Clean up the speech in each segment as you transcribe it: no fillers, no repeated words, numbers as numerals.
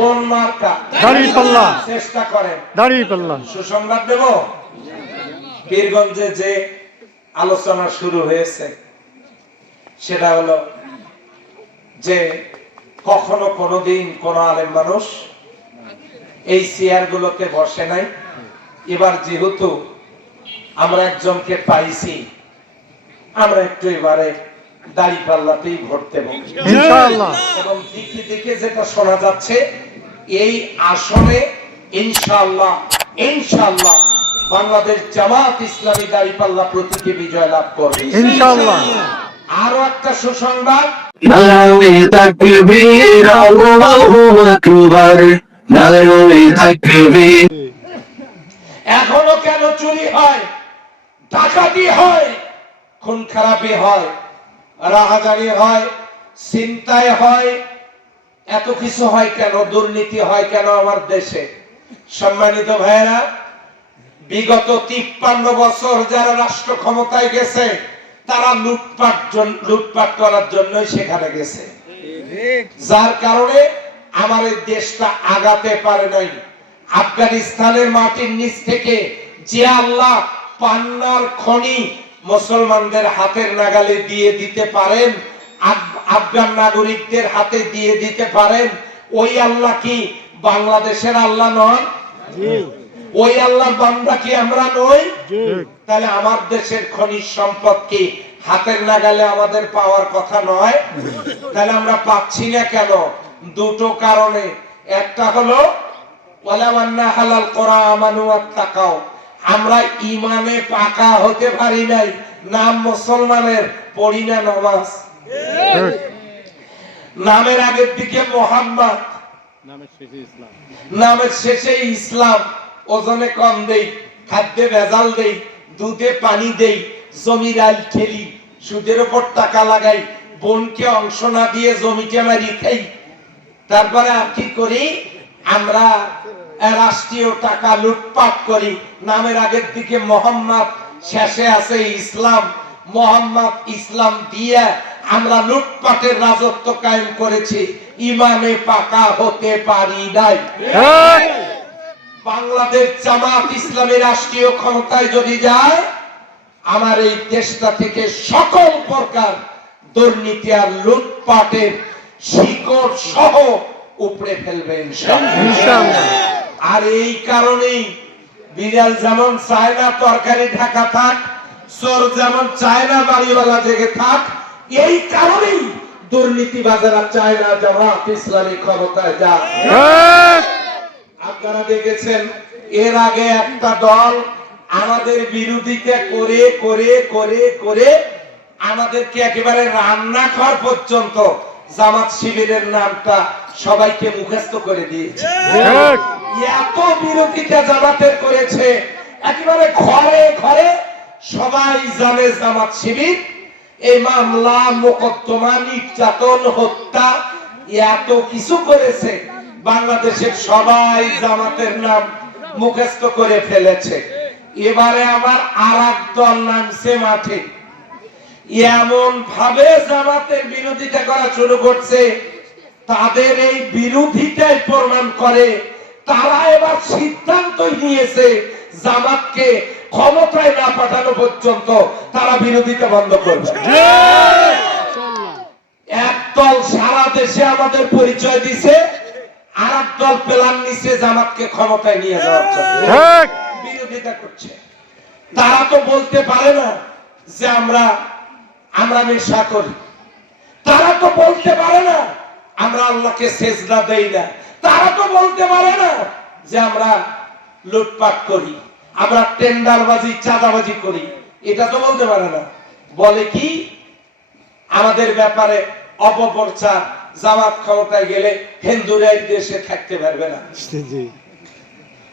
কোন মার্কা? দাঁড়িপাল্লা। চেষ্টা করেন। দাঁড়িপাল্লা। সুসংবাদ দেব, পীরগঞ্জে যে আলোচনা শুরু হয়েছে সেটা হলো যে কখনো কোনোদিন কোন আলেম মানুষ এই চেয়ার গুলোতে বসে নাই। এবার যেহেতু আমরা একজনকে পাইছি, আমরা একটু এবারে দাঁড়িপাল্লাতেই ভোট দেব ইনশাআল্লাহ। এবং দিকে দিকে যেটা শোনা যাচ্ছে এই আসনে ইনশাআল্লাহ ইনশাআল্লাহ বাংলাদেশ জামাত ইসলামী দাঁড়িপাল্লা প্রতীকে বিজয় লাভ করবে ইনশাআল্লাহ। আরো একটা সুসংবাদ, নারে তাকবীর আল্লাহু আকবার, নারে তাকবীর। এখনো কেন চুরি হয়, ডাকাতি হয়, খুন খারাপি হয়, রাহাজানি হয়, ছিনতাই হয়, এত কিছু হয় কেন, দুর্নীতি হয় কেন আমার দেশে? সম্মানিত ভাইয়েরা, বিগত 53 বছর যারা রাষ্ট্র ক্ষমতায় গেছে তারা লুটপাট করার জন্যই সেখানে গেছে, যার কারণে আমার এই দেশটা আগাতে পারে নাই। আফগানিস্তানের মাটির নিচ থেকে যে আল্লাহ পান্নার খনি মুসলমানদের হাতের নাগালে দিয়ে দিতে পারেন, আফগান নাগরিকদের হাতে দিয়ে দিতে পারেন, ওই আল্লাহ কি বাংলাদেশের আল্লাহ নন? ওই আল্লাহর বান্দা কি আমরা নই? তাহলে আমার দেশের খনিজ সম্পদ কি হাতের নাগালে আমাদের পাওয়ার কথা নয়? তাহলে আমরা পাচ্ছি না কেন? দুটো কারণে। একটা হলো ওয়ালামান্না হালাল করা আমানু ওয়াত্তাকাও, আমরা ইমানে পাকা হতে পারি নাই, নাম মুসলমানের, পড়ি না নামাজ, নামের আগের দিকে মোহাম্মদ, নামের শেষে ইসলাম, ওজনে কম দেই, খাদ্যে ভেজাল দেই, দুধে পানি দেই, জমির আল ঠেলি, সুদের উপর টাকা লাগাই, বোনকে অংশ না দিয়ে জমিকে মারি খাই, তারপরে আর কি করি আমরা রাষ্ট্রীয় টাকা লুটপাট করি, নামের আগের দিকে মোহাম্মদ, শেষে আছে ইসলাম, মোহাম্মদ ইসলাম দিয়ে আমরা লুটপাটের রাজত্ব কায়েম করেছি, ইমানে পাকা হতে পারি নাই। বাংলাদেশ জামাত ইসলামী রাষ্ট্রীয় ক্ষমতায় যদি যায়, আমার এই দেশটা থেকে সকল প্রকার দুর্নীতি আর লুটপাটের শিকড় সহ উপড়ে ফেলবে ইনশাআল্লাহ। আর এই কারণেই বিড়াল যেমন চায় না তরকারি ঢাকা থাক, চোর যেমন চায় না বাড়িওয়ালা জেগে থাক, এই কারণেই দুর্নীতিবাজেরা চায় না জামাত ইসলামী ক্ষমতায় যাক। আপনারা দেখেছেন এর আগে একটা দল আমাদের বিরোধিতা করে করে করে করে আমাদেরকে একেবারে রান্নাঘর পর্যন্ত জামাত শিবিরের নামটা সবাইকে মুখস্থ করে দিয়েছে। এত বিরোধিতা জামাতের করেছে, একেবারে ঘরে ঘরে সবাই জানে জামাত শিবির। এই মামলা মোকদ্দমা, নির্যাতন, হত্যা এত কিছু করেছে, বাংলাদেশের সবাই জামাতের নাম মুখস্থ করে ফেলেছে। এবারে আবার আরেক দল নামছে মাঠে, এমন ভাবে জামাতের বিরোধিতা করা শুরু করছে, তাদের এই বিরোধিতাই প্রমাণ করে তারা এবার সিদ্ধান্তই নিয়েছে জামাতকে ক্ষমতায় না পাঠানো পর্যন্ত তারা বিরোধিতা বন্ধ করবে। একদল সারা দেশে আমাদের পরিচয় দিছে, আর একদল প্ল্যান নিছে জামাতকে ক্ষমতায় নিয়ে যাওয়ার জন্য বিরোধিতা করছে। তারা তো বলতে পারে না যে আমরা নেশা করি, তারা তো বলতে পারে না আমরা আল্লাহকে সেজদা দেই না, তারা তো বলতে পারে না যে আমরা লুটপাট করি, আমরা টেন্ডারবাজি, চাঁদাবাজি করি, এটা তো বলতে পারে না। বলে কি আমাদের ব্যাপারে অপপ্রচার, জামাত ক্ষমতায় গেলে হিন্দুরা দেশে থাকতে পারবে না।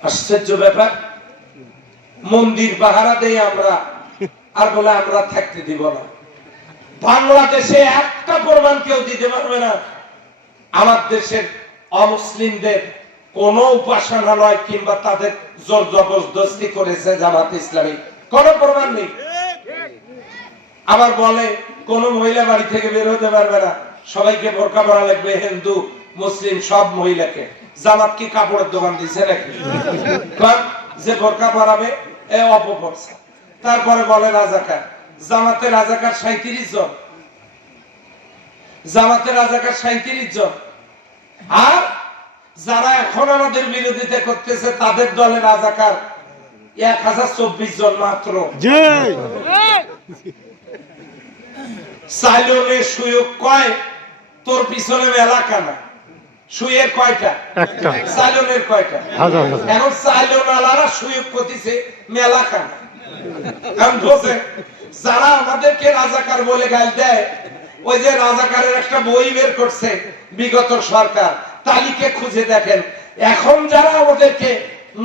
আশ্চর্য ব্যাপার, মন্দির পাহারা দেই আমরা, আর বলে আমরা থাকতে দিব না। বাংলাদেশে একটা প্রমাণ কেউ দিতে পারবে না আমার দেশের অমুসলিমদের কোন উপাসনালয় কিংবা তাদের জোর জবরদস্তি করেছে জামাত ইসলামী, কোন প্রমাণ নেই। আবার বলে কোন মহিলা বাড়ি থেকে বের হতে পারবে না, সবাইকে বোরকা পরা লাগবে, হিন্দু মুসলিম সব মহিলাকে। জামাত কি কাপড়ের দোকান দিছে নাকি? যে বোরকা পরাবে এ অপপরছে। তারপরে বলে রাজাকার, জামাতে রাজাকার 37 জন, জামাতে রাজাকার 37 জন। আর যারা এখন আমাদের বিরোধিতা করতেছে তাদের দলে রাজাকার 1024 জন মাত্র। সাইলনে সুয়োগ কয় তোর পিছনে মেলা কানা, সুয়ের কয়টা? একটা। সাইলনের কয়টা? হাজার। এখন সাইলন আলারা সুয়োগ করতেছে মেলা কানা। কারণ বোঝে যারা আমাদেরকে রাজাকার বলে গাল দেয়, ওই যে রাজাকারের একটা বই বের করছে বিগত সরকার, তালিকা খুঁজে দেখেন। এখন যারা আমাদেরকে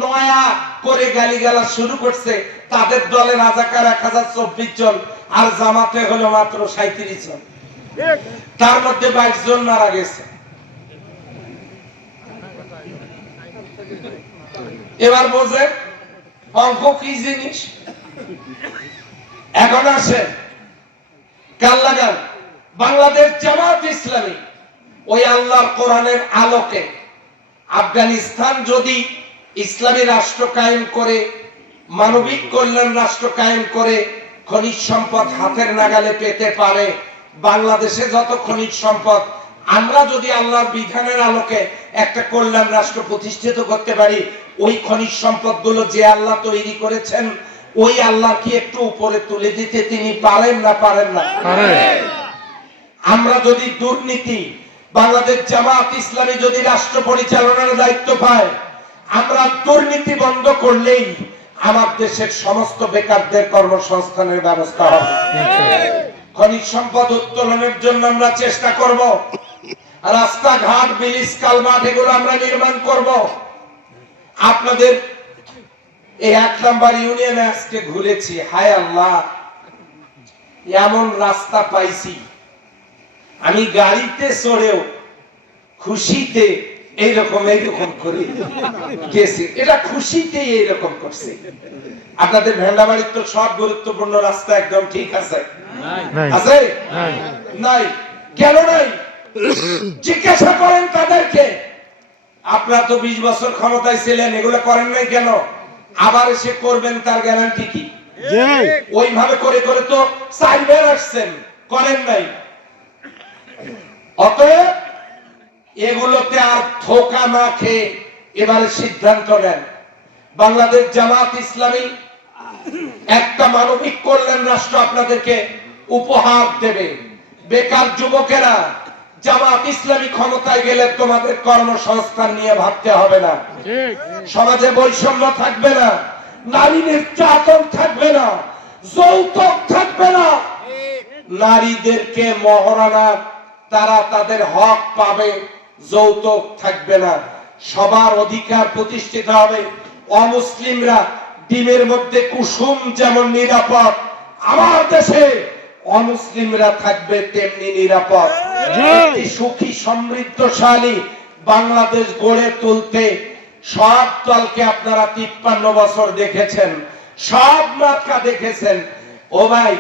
নয়া করে গালিগালাজ শুরু করছে তাদের দলে রাজাকার 1024 জন, আর জামাতে হলো মাত্র 37 জন। তার মধ্যে 22 জন মারা গেছে। এবার বোঝেন অঙ্ক কি জিনিস। এখন আসে কাল লাগান বাংলাদেশ জামাত ইসলামী ওই আল্লাহর কোরআনের আলোকে আফগানিস্তান যদি ইসলামী রাষ্ট্র কায়েম করে, মানবিক কল্যাণ রাষ্ট্র কায়েম করে, খনিজ সম্পদ হাতের নাগালে পেতে পারে, বাংলাদেশে যত খনিজ সম্পদ আমরা যদি আল্লাহর বিধানের আলোকে একটা কল্যাণ রাষ্ট্র প্রতিষ্ঠিত করতে পারি, ওই খনিজ সম্পদ গুলো যে আল্লাহ তৈরি করেছেন ওই আল্লাহ কি একটু উপরে তুলে দিতে তিনি পারেন না পারেন না? আমরা যদি দুর্নীতি, বাংলাদেশ জামাত ইসলামী যদি রাষ্ট্র পরিচালনার দায়িত্ব পায়, আমরা দুর্নীতি বন্ধ করলেই আমার দেশের সমস্ত বেকারদের কর্মসংস্থানের ব্যবস্থা হবে। খনিজ সম্পদ উত্তোলনের জন্য আমরা চেষ্টা করব, রাস্তাঘাট, ব্রিজ, কালভার্ট এগুলো আমরা নির্মাণ করব। আপনাদের এই 1 নম্বর ইউনিয়নে আজকে ঘুরেছি, হায় আল্লাহ এমন রাস্তা পাইছি, আমি গাড়িতে চড়েও খুশিতে এইরকম করে গেছি। এটা খুশিতে এইরকম করছে। আপনাদের ভেন্ডাবাড়ির তো সব গুরুত্বপূর্ণ রাস্তা একদম ঠিক আছে? আছে? নাই। কেন নাই? জিজ্ঞাসা করেন তাদেরকে। আপনারা তো 20 বছর ক্ষমতায় ছিলেন, এগুলো করেন নাই কেন? আবার এসে করবেন তার গ্যারান্টি কি? ওইভাবে করে করে তো 4 বার আসছেন, করেন নাই। অতএব এগুলোতে আর ধোঁকা না খেয়ে এবারে সিদ্ধান্ত নেন। বাংলাদেশ জামাত ইসলামী একটা মানবিক কল্যাণ রাষ্ট্র আপনাদেরকে উপহার দেবে। বেকার যুবকেরা, জামাত ইসলামী ক্ষমতায় গেলে তোমাদের কর্মসংস্থান নিয়ে ভাবতে হবে না, সমাজে বৈষম্য থাকবে না, নারী নির্যাতন থাকবে না, যৌতুক থাকবে না, নারীদেরকে মহারানা তারা তাদের হক পাবে, যৌতুক থাকবে না, সবার অধিকার প্রতিষ্ঠিত হবে। অমুসলিমরা ডিমের মধ্যে কুসুম যেমন নিরাপদ, আমার দেশে অমুসলিমরা থাকবে তেমনি নিরাপদ। একটি সুখী সমৃদ্ধশালী বাংলাদেশ গড়ে তুলতে সব দলকে আপনারা 53 বছর দেখেছেন, সব মার্কা দেখেছেন। ও ভাই,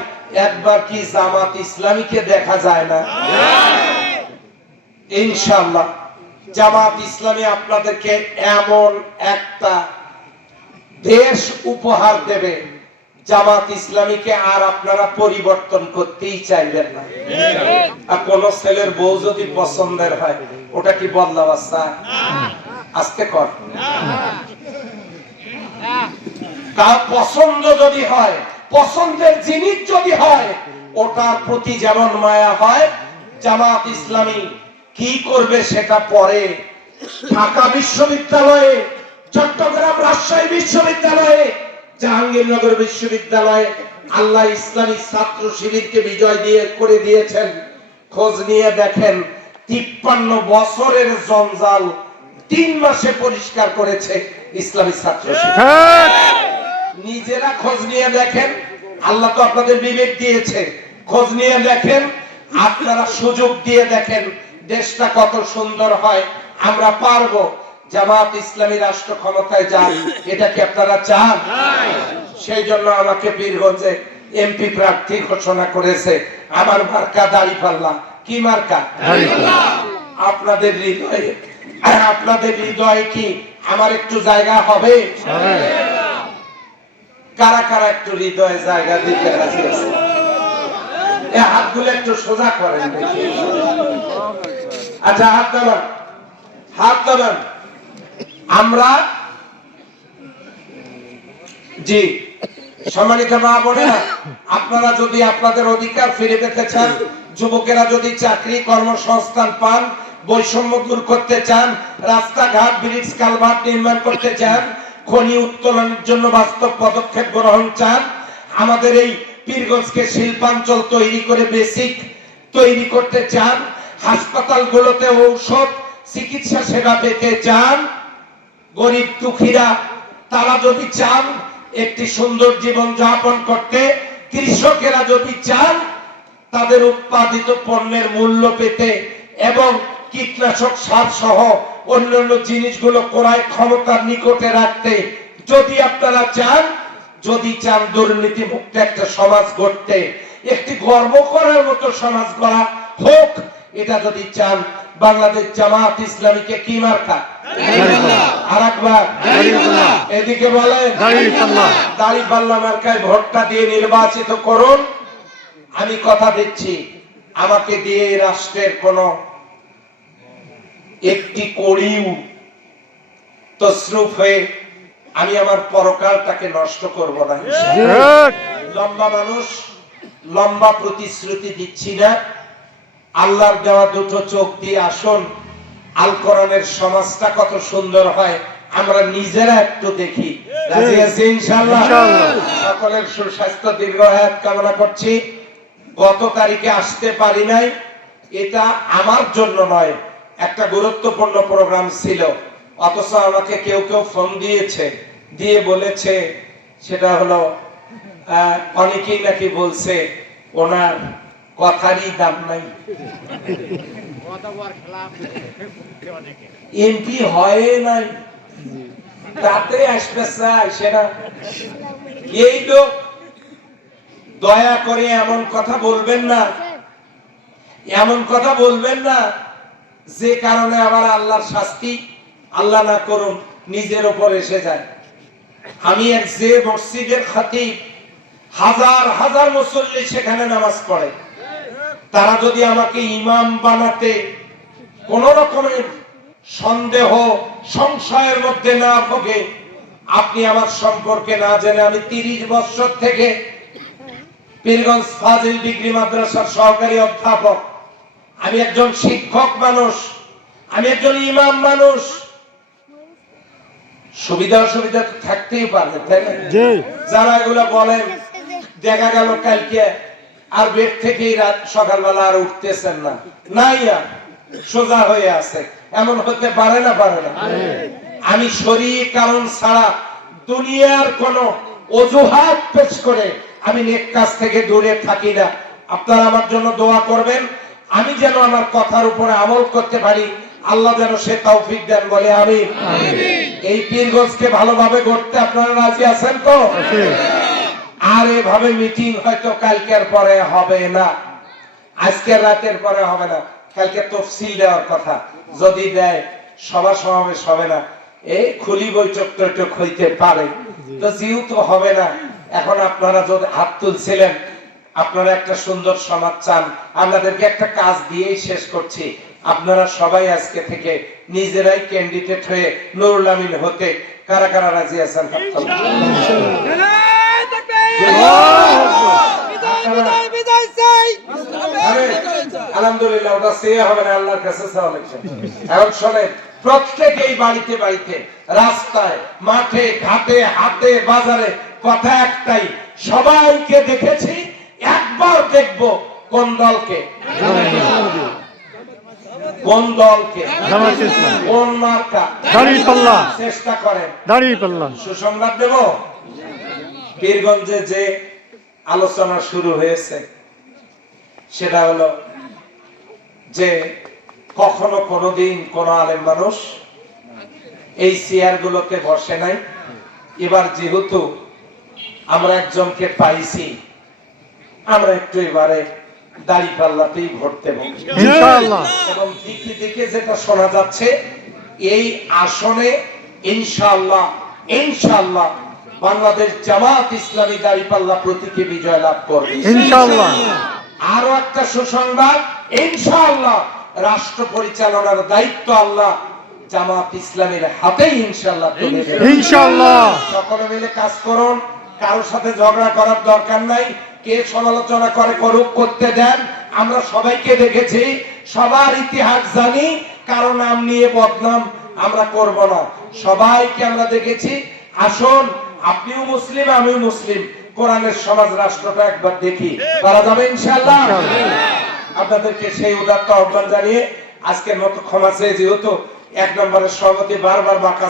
একবার কি জামাত ইসলামীকে দেখা যায় না? ইনশাআল্লাহ জামাত ইসলামী আপনাদেরকে এমন একটা দেশ উপহার দেবে, জামাত ইসলামীকে আর আপনারা পরিবর্তন করতেই চাইবেন না। আর কোন ছেলের বউ যদি পছন্দের হয়, ওটা কি বদলাবার চায়? আজকে কর তার পছন্দ যদি হয়, পছন্দের জিনিস যদি হয়, ওটার প্রতি যেমন মায়া হয়, জামাত ইসলামী কি করবে সেটা পরে। ঢাকা বিশ্ববিদ্যালয়ে, চট্টগ্রাম রাজশাহী বিশ্ববিদ্যালয়ে, জাহাঙ্গীরনগর বিশ্ববিদ্যালয়ে আল্লাহ ইসলামী ছাত্র শিবিরকে বিজয় করে দিয়েছেন। খোঁজ নিয়ে দেখেন 53 বছরের জঞ্জাল 3 মাসে পরিষ্কার করেছে ইসলামী ছাত্র শিবির। নিজেরা খোঁজ নিয়ে দেখেন, আল্লাহ তো আপনাদের বিবেক দিয়েছে, খোঁজ নিয়ে দেখেন, আপনারা সুযোগ দিয়ে দেখেন দেশটা কত সুন্দর হয়। আমরা পারবো। জামাত ইসলামী রাষ্ট্র ক্ষমতায় যান, এটা কি আপনারা চান? সেই জন্য আমাকে পীরগঞ্জে এমপি প্রার্থী ঘোষণা করেছে। আমার মার্কা দাঁড়িপাল্লা। কি মার্কা? আপনাদের হৃদয়ে আর আপনাদের হৃদয়ে কি আমার একটু জায়গা হবে? কারা কারা একটু হৃদয়ে জায়গা দিতে রাজি আছে? এই হাতগুলো একটু সোজা করেন দেখি। আচ্ছা, হাত নামান, হাত নামান। আমরা জি সম্মানিত মা বোনেরা, আপনারা যদি আপনাদের অধিকার ফিরে পেতে চান, যুবকেরা যদি চাকরি কর্মসংস্থান পান, বৈষম্য দূর করতে চান, রাস্তাঘাট ব্রিজ কালভার্ট নির্মাণ করতে চান, খনি উত্তোলনের জন্য বাস্তব পদক্ষেপ গ্রহণ চান, আমাদের এই পীরগঞ্জকে শিল্পাঞ্চল তৈরি করে বেসিক তৈরি করতে চান, হাসপাতালগুলোতে ঔষধ চিকিৎসা সেবা পেতে চান, গরিব দুঃখীরা তারা যদি চান একটি সুন্দর জীবন যাপন করতে, কৃষকেরা যদি চান তাদের উৎপাদিত পণ্যের মূল্য পেতে এবং কীটনাশক সার সহ অন্যান্য জিনিসগুলো ক্রয় ক্ষমতার নিকটে রাখতে, যদি আপনারা চান, যদি চান দুর্নীতি মুক্ত একটা সমাজ গড়তে, একটি গর্ব করার মতো সমাজ গড়া হোক, এটা যদি চান, বাংলাদেশ জামাত ইসলামীকে কি মার্কা? আরেকবার এদিকে বলেন, দাঁড়িপাল্লা মার্কায় ভোটটা দিয়ে নির্বাচিত করুন। আমি কথা দিচ্ছি, আমাকে দিয়ে এই রাষ্ট্রের কোন একটি কড়িও তসরুফ হয়ে আমি আমার পরকালটাকে নষ্ট করব না। লম্বা মানুষ, লম্বা প্রতিশ্রুতি দিচ্ছি না। আল্লাহর দেওয়া দুটো চোখ দিয়ে আসুন, আল কোরআনের সমাজটা কত সুন্দর হয় আমরা নিজেরা একটু দেখি। রাজি আছি ইনশাআল্লাহ? সকলের সুস্বাস্থ্য দীর্ঘায়ু কামনা করছি। গত তারিখে আসতে পারি নাই, এটা আমার জন্য নয়, একটা গুরুত্বপূর্ণ প্রোগ্রাম ছিল, অথচ আমাকে কেউ কেউ ফোন দিয়েছে, দিয়ে বলেছে সেটা হলো অনেকেই নাকি বলছে ওনার কথারই দাম নাই, এমপি হয় নাই, তাতে আসবে চাই সেটা। এই লোক দয়া করে এমন কথা বলবেন না, এমন কথা বলবেন না যে কারণে আবার আল্লাহর শাস্তি, আল্লাহ না করুন, নিজের উপর এসে যায়। আমি এক যে মসজিদের খতিব, হাজার হাজার মুসল্লি সেখানে নামাজ পড়ে, তারা যদি আমাকে ইমাম বানাতে কোন রকমের সন্দেহ সংশয়ের মধ্যে না ভোগে, আপনি আমার সম্পর্কে না জেনে, আমি 30 বছর থেকে পীরগঞ্জ ফাজিল ডিগ্রি মাদ্রাসার সহকারী অধ্যাপক, আমি একজন শিক্ষক মানুষ, আমি একজন ইমাম মানুষ, সুবিধা অসুবিধা তো থাকতেই পারে, তাই না? যারা এগুলো বলেন, দেখা গেল কালকে আর বেড থেকেই রাত সকালবেলা আর উঠতেছেন না, নাই সোজা হয়ে আছে, এমন হতে পারে না? পারে না। আমি শরীর কারণ ছাড়া দুনিয়ার কোন অজুহাত পেশ করে আমি নেক কাজ থেকে দূরে থাকি না। আপনারা আমার জন্য দোয়া করবেন, আমি যেন আমার কথার উপরে আমল করতে পারি, আল্লাহ যেন সে তৌফিক দেন, বলে আমিন। এই পীরগঞ্জকে ভালোভাবে গড়তে আপনারা রাজি আছেন তো? আর এভাবে মিটিং হয়তো কালকের পরে হবে না, আজকের রাতের পরে হবে না, কালকে তফসিল দেওয়ার কথা, যদি দেয় সভা সমাবেশ হবে না, এই খুলি বৈঠক টৈঠক হইতে পারে, তো যেহেতু হবে না, এখন আপনারা যদি হাত তুলছিলেন, আপনারা একটা সুন্দর সমাজ চান, আপনাদেরকে একটা কাজ দিয়েই শেষ করছি। আপনারা সবাই আজকে থেকে নিজেরাই ক্যান্ডিডেট হয়ে নুরুল আমিন হতে কারা কারা রাজি আছেন? আলহামদুলিল্লাহ, ওটা চেয়ে হবে না, আল্লাহর কাছে চাওয়া লাগছে। এখন শোনেন, প্রত্যেকেই বাড়িতে বাড়িতে, রাস্তায়, মাঠে ঘাটে, হাটে বাজারে, কথা একটাই, সবাইকে দেখেছি, একবার দেখব কোন দলকে, কোন দলকে, কোন মার্কা, দাঁড়িপাল্লা, চেষ্টা করেন। দাঁড়িপাল্লা সুসংবাদ দেব, পীরগঞ্জে যে আলোচনা শুরু হয়েছে সেটা হলো যে কখনো কোনোদিন কোন আলেম মানুষ এই চেয়ার গুলোতে বসে নাই। এবার যেহেতু আমরা একজনকে পাইছি, আমরা একটু এবারে দাঁড়িপাল্লাতেই ভোট দেব, ইনশাআল্লাহ। এবং দিকে দিকে যেটা শোনা যাচ্ছে, এই আসনে ইনশাআল্লাহ ইনশাআল্লাহ বাংলাদেশ জামাত ইসলামী দাঁড়িপাল্লা প্রতীকে বিজয় লাভ করবে ইনশাআল্লাহ। আরো একটা সুসংবাদ, ইনশাআল্লাহ রাষ্ট্র পরিচালনার দায়িত্ব আল্লাহ জামাত ইসলামের হাতেই ইনশাআল্লাহ তুলে দেবেন। ইনশাআল্লাহ। সকলে মিলে কাজ করুন, কারোর সাথে ঝগড়া করার দরকার নাই। কে সমালোচনা করে করুক, করতে দেন। আমরা সবাইকে দেখেছি, সবার ইতিহাস জানি, কারো নাম নিয়ে বদনাম আমরা করব না। সবাইকে আমরা দেখেছি। আসুন, আপনিও মুসলিম, আমিও মুসলিম, কোরআনের সমাজ রাষ্ট্রটা একবার দেখি, করা যাবে ইনশাআল্লাহ। আপনাদেরকে সেই উদাত্ত আহ্বান জানিয়ে আজকের মতো ক্ষমা চেয়ে, যেহেতু 1 নম্বরের সভাপতি বারবার বাঁকা